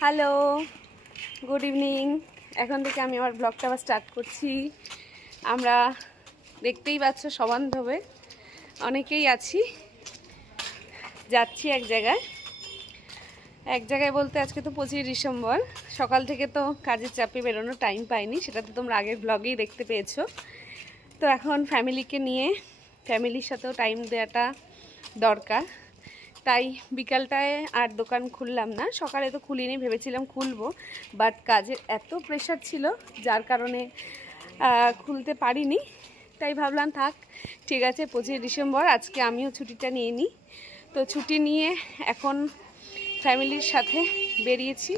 Hello, good evening. এখন থেকে আমি আমার ব্লগটা আবার স্টার্ট করছি। আমরা দেখতেই পাচ্ছ সবান্ধবে অনেকেই আছি। যাচ্ছি এক জায়গায়। এক জায়গায় বলতে আজকে তো পঁচিশে ডিসেম্বর। সকাল থেকে তো কাজের চাপে বেরোনোর টাইম পাইনি। সেটা তো তোমরা আগের ব্লগেই দেখতে পেয়েছ। তো এখন ফ্যামিলিকে নিয়ে ফ্যামিলির সাথেও টাইম দেওয়াটা দরকার। তাই বিকালটায় আর দোকান খুললাম না। সকালে তো খুলিনি, ভেবেছিলাম খুলবো। বাট কাজের এত প্রেশার ছিল, যার কারণে খুলতে পারিনি। তাই ভাবলাম, থাক, ঠিক আছে, পঁচিশে ডিসেম্বর, আজকে আমিও ছুটিটা নিয়ে নিই। তো ছুটি নিয়ে এখন ফ্যামিলির সাথে বেরিয়েছি।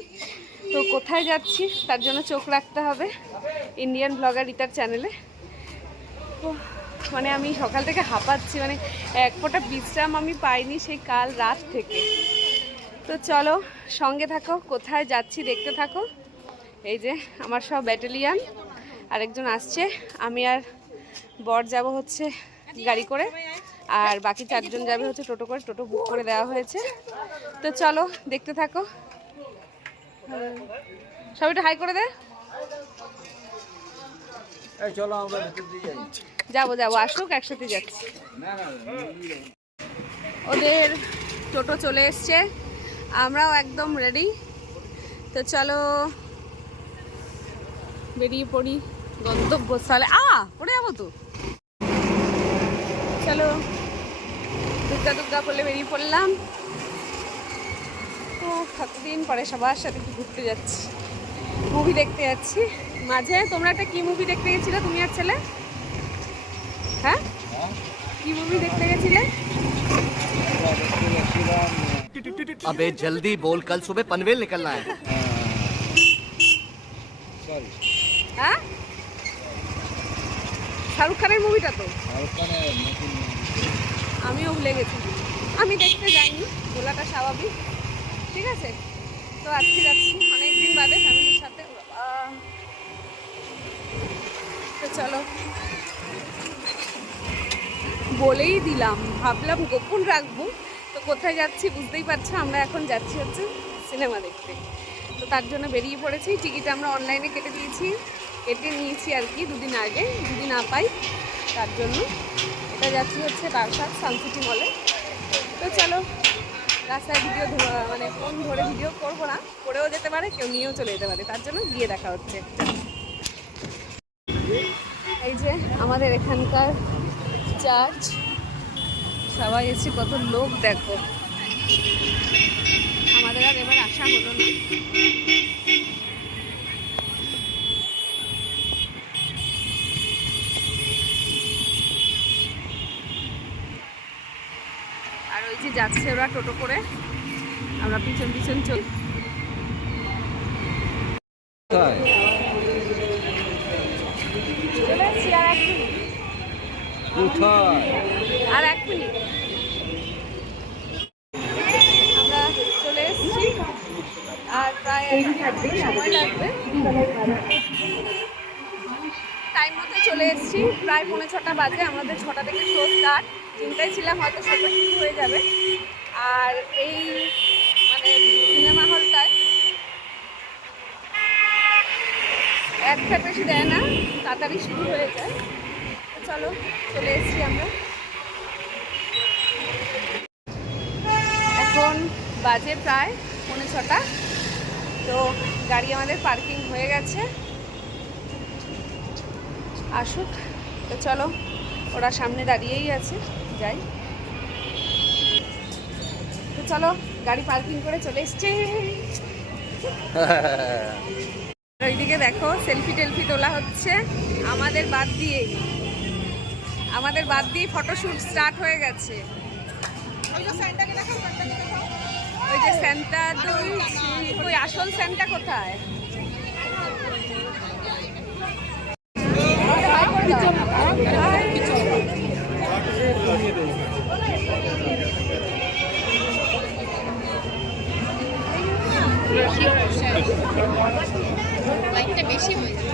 তো কোথায় যাচ্ছি, তার জন্য চোখ রাখতে হবে। ইন্ডিয়ান ব্লগার রিতার চ্যানেলে তো মানে আমি সকাল থেকে হাঁপাচ্ছি মানে এক ফোঁটা বিশ্রাম আমি পাইনি সেই কাল রাত থেকে। তো চলো, সঙ্গে থাকো, কোথায় যাচ্ছি দেখতে থাকো। এই যে আমার সব ব্যাটালিয়ান আরেকজন আসছে, আমি আর বর যাব হচ্ছে গাড়ি করে, আর বাকি চারজন যাবে হচ্ছে টোটো করে, টোটো বুক করে দেওয়া হয়েছে। তো চলো, দেখতে থাকো। একটু হাই করে দে। চলো, আমরা যাব যাব, আসুক, একসাথে যাচ্ছি। ওদের টোটো চলে এসছে। আমরাও একদম রেডি তো চলো, বেরিয়ে পড়ি গন্তব্যস্থলে। আ, পড়ে যাব তো? চলো, দুর্গা দুর্গা বলে বেরিয়ে পড়লাম। তো কতদিন পরে সবার সাথে ঘুরতে যাচ্ছি। মুভি দেখতে যাচ্ছি। মাঝে তোমরা একটা কি মুভি দেখতে গেছিলে, তুমি আর ছেলে? হ্যাঁ হ্যাঁ? কি মুভি দেখতে গেছিলে আমরা দেখতে গেছিলাম, अबे जल्दी बोल कल सुबह पनवेल निकलना है আহ, sorry, হ্যাঁ শাহরুখ খানের মুভিটা তো শাহরুখ খানের নতুন আমিও ভুলে গেছি আমি দেখতে যাইনি ভোলাটা স্বাভাবিক ঠিক আছে তো আজকে যাচ্ছি অনেক দিন বাদে ফ্যামিলির সাথে ও বাবা। তো চলো বলেই দিলাম। ভাবলাম গোপন রাখব। তো কোথায় যাচ্ছি বুঝতেই পারছ? আমরা এখন যাচ্ছি হচ্ছে সিনেমা দেখতে। তো তার জন্য বেরিয়ে পড়েছি। টিকিট আমরা অনলাইনে কেটে দিয়েছি। কেটে নিয়েছি আর কি দুদিন আগে। যদি না পাই, তার জন্য। এটা যাচ্ছি হচ্ছে বারাসাত সানসিটি মলে। তো চলো, রাস্তায় ভিডিও মানে ফোন ধরে ভিডিও করব না। করেও যেতে পারে, কেউ নিয়েও চলে যেতে পারে। তার জন্য গিয়ে দেখা হচ্ছে। এই যে আমাদের এখানকার চার্চ সবাই এসে কত লোক দেখো। আমাদের আর এবার আসা হলো না। আর ওই যে যাচ্ছে ওরা টোটো করে। আমরা পিছন পিছন? চলে এসছি আর এক মিনিট কোথায়? আর এক মিনিট আমরা চলে এসেছি আর সময় লাগবে। টাইম মতো চলে এসেছি। প্রায় পৌনে ছটা বাজে, আমাদের ছটা থেকে শো স্টার্ট চিন্তায় ছিলাম, হয়তো শোটা শুরু হয়ে যাবে। আর এই মানে সিনেমা হলটায় এক ফের বেশি দেয় না, তাড়াতাড়ি শুরু হয়ে যায়। চলো, চলে এসেছি আমরা। এখন বাজে প্রায় পৌনে ছটা। তো গাড়ি আমাদের পার্কিং হয়ে গেছে। আসুক তো চলো ওরা সামনে দাঁড়িয়েই আছে যাই। তো চলো গাড়ি পার্কিং করে চলে এসছে। ওইদিকে দেখো সেলফি টেলফি তোলা হচ্ছে। আমাদের বাদ দিয়ে আমাদের বাদ দিয়ে ফটোশুট স্টার্ট হয়ে গেছে। ওই যে স্যান্টা আসল স্যান্টা কোথায়? বেশি চলো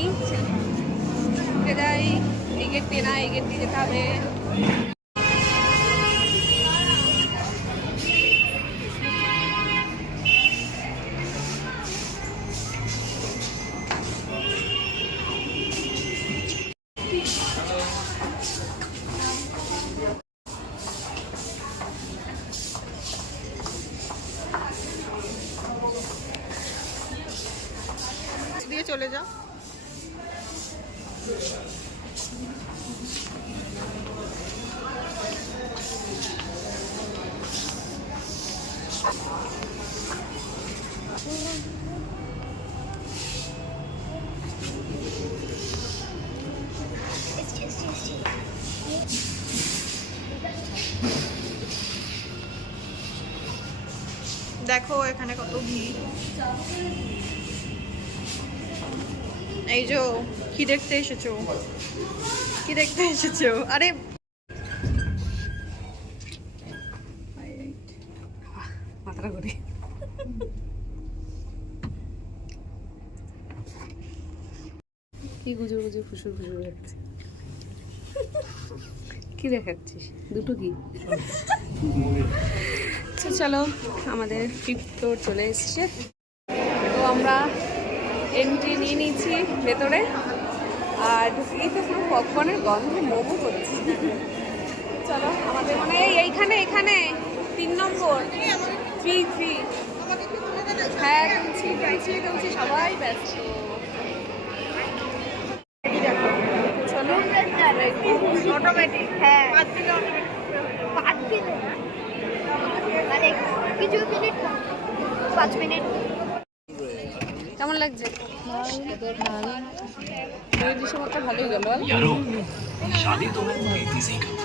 আমি ঢুকে যাই এই গেট দিয়ে না এই গেট দিয়ে যেতে হবে। চলে যাও। দেখো এখানে কত ভিড়। এই যে কি দেখতে এসেছ? কি দেখতে এসেছ? আরে, মাথাটা ঘুরে কি গুজুর গুজুর, ফুসুর ফুসুর হচ্ছে কি দেখাচ্ছিস? দুটো কি? আচ্ছা চলো, আমাদের ফিফথ চলে এসছে। তো আমরা এন্ট্রি নিয়ে নিয়েছি ভেতরে। আর ঢুকেই তো পুরো পপকর্নের গন্ধে মোমো করছি। চলো, আমাদের মনে হয় এইখানে, এখানে। তিন নম্বর। থ্রি থ্রি হ্যাঁ তুলছি তুলছি তুলছি, সবাই ব্যস্ত। চলো হ্যাঁ। পাঁচ দিলে মানে মিনিট পাঁচ মিনিট। কেমন লাগছে বইটি সময়টা ভালোই গেল বল? यारो शादी तो मैं प्रीति से करूँ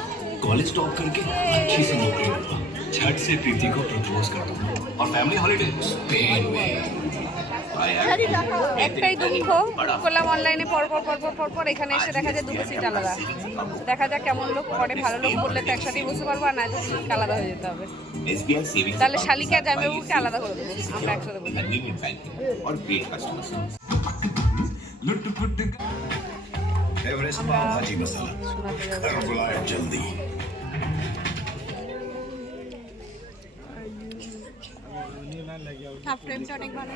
कॉलेज टॉप करके अच्छी सी नौकरी लूंगा झट से प्रीति को प्रपोज कर दूंगा और फैमिली हॉलीडे स्पेन में I have একটাই দুঃখ। করলাম অনলাইনে পর পর পর পর পর পর এখানে এসে দেখা যায় দুটো সিট আলাদা। দেখা যাক কেমন লোক করে ভালো লোক করলে তো একসাথেই বসতে পারব আর না সিট আলাদা হয়ে যেতে হবে। তাহলে শালিকা জামাইবাবুকে highly আলাদা করে দেবো। আমরা একসাথে বসবো or great customer service. Half ফ্রেমটা অনেক ভালো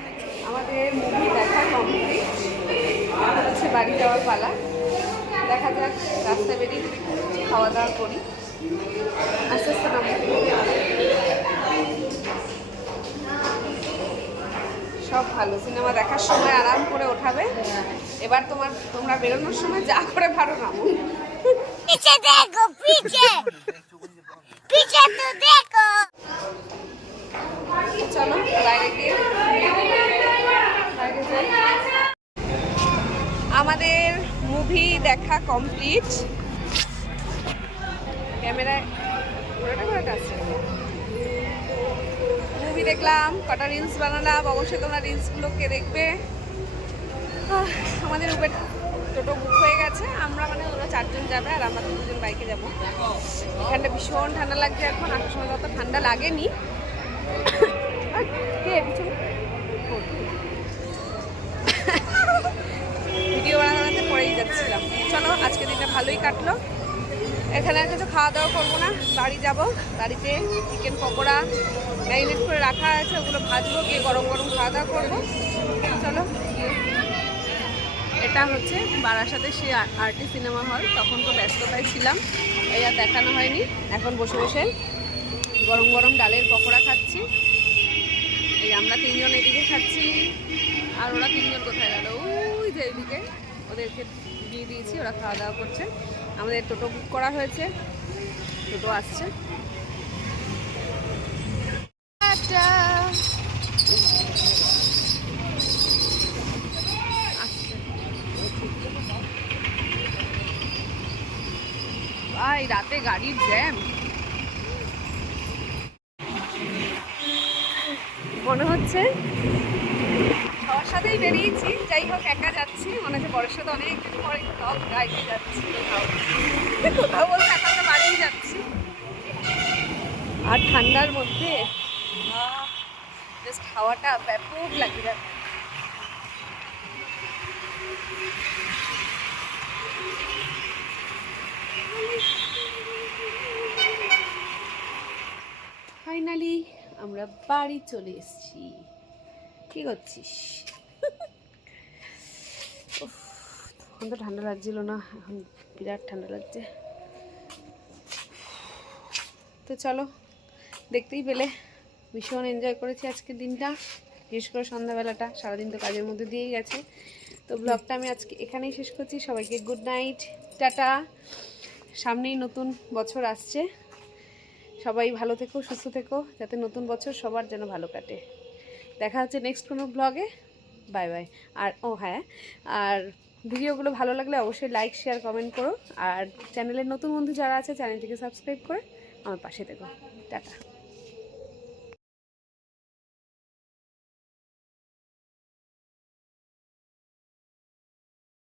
আমাদের মুভি দেখা কমপ্লিট আর হচ্ছে বাড়ি যাওয়ার পালা। দেখা যাক রাস্তায় বেরিয়ে যদি খাওয়া দাওয়া করি। আস্তে আস্তে সব ভালো। সিনেমা দেখার সময় আরাম করে ওঠাবে। এবার তোমার তোমরা বেরোনোর সময় যা করে ভালো নামো। পিছে দেখো পিছে। পিছে তো দেখো। চলো বাইরে গিয়ে আমাদের মুভি দেখা কমপ্লিট ক্যামেরায় ঘোরাটা মুভি দেখলাম, কটা রিলস বানালাম, অবশ্যই তোমরা রিলসগুলোকে দেখবে। আমাদের উবের টোটো বুক হয়ে গেছে। আমরা মানে ওরা চারজন যাবে আর আমরা দুজন বাইকে যাব। এখানটা ভীষণ ঠান্ডা লাগছে এখন, আসার সময় অত ঠান্ডা লাগেনি। ভিডিও বানাতে পড়েই যাচ্ছিলাম। চলো, আজকে দিনটা ভালোই কাটলো। এখানে আর কিছু খাওয়া দাওয়া করব না। বাড়ি যাব। বাড়িতে চিকেন পকোড়া ম্যারিনেট করে রাখা আছে। ওগুলো ভাজবো, গিয়ে গরম গরম খাওয়া দাওয়া করব। চলো এটা হচ্ছে বারাসাতে সেই আরটি সিনেমা হল। তখন তো ব্যস্ততায় ছিলাম। এই আর দেখানো হয়নি। এখন বসে বসে গরম গরম ডালের পকোড়া খাচ্ছি। আমরা তিনজন এদিকে খাচ্ছি, আর ওরা তিনজন কোথায় গেল? ওই যে এদিকে। ওদেরকে দিয়ে দিয়েছি, ওরা খাওয়া দাওয়া করছে। আমাদের টোটো বুক করা হয়েছে, টোটো আসছে। রাতে গাড়ির জ্যাম মনে হচ্ছে। সবার সাথেই বেরিয়েছি। যাই হোক, একা যাচ্ছি। মনে হচ্ছে বরের সাথে অনেক দিন পরে সব গাইতে যাচ্ছি, কোথাও। কোথাও বলতে এখন তো বাড়িই যাচ্ছি। আর ঠান্ডার মধ্যে জাস্ট হাওয়াটা ব্যাপক লাগিয়ে দেখো ফাইনালি আমরা বাড়ি চলে এসেছি। কি করছিস? তখন তো ঠান্ডা লাগছিল না, এখন বিরাট ঠান্ডা লাগছে। তো চলো, দেখতেই পেলে। ভীষণ এনজয় করেছি আজকের দিনটা, বিশেষ করে সন্ধ্যাবেলাটা। সারাদিন তো কাজের মধ্যে দিয়েই গেছে। তো ব্লগটা আমি আজকে এখানেই শেষ করছি। সবাইকে গুড নাইট টাটা। সামনেই নতুন বছর আসছে। সবাই ভালো থেকো, সুস্থ থেকো, যাতে নতুন বছর সবার যেন ভালো কাটে। দেখা হচ্ছে নেক্সট কোনো ব্লগে বাই বাই আর, ও হ্যাঁ আর ভিডিওগুলো ভালো লাগলে অবশ্যই লাইক শেয়ার কমেন্ট করো। আর চ্যানেলের নতুন বন্ধু যারা আছে চ্যানেলটিকে সাবস্ক্রাইব করে আমার পাশে থেকো। টাটা।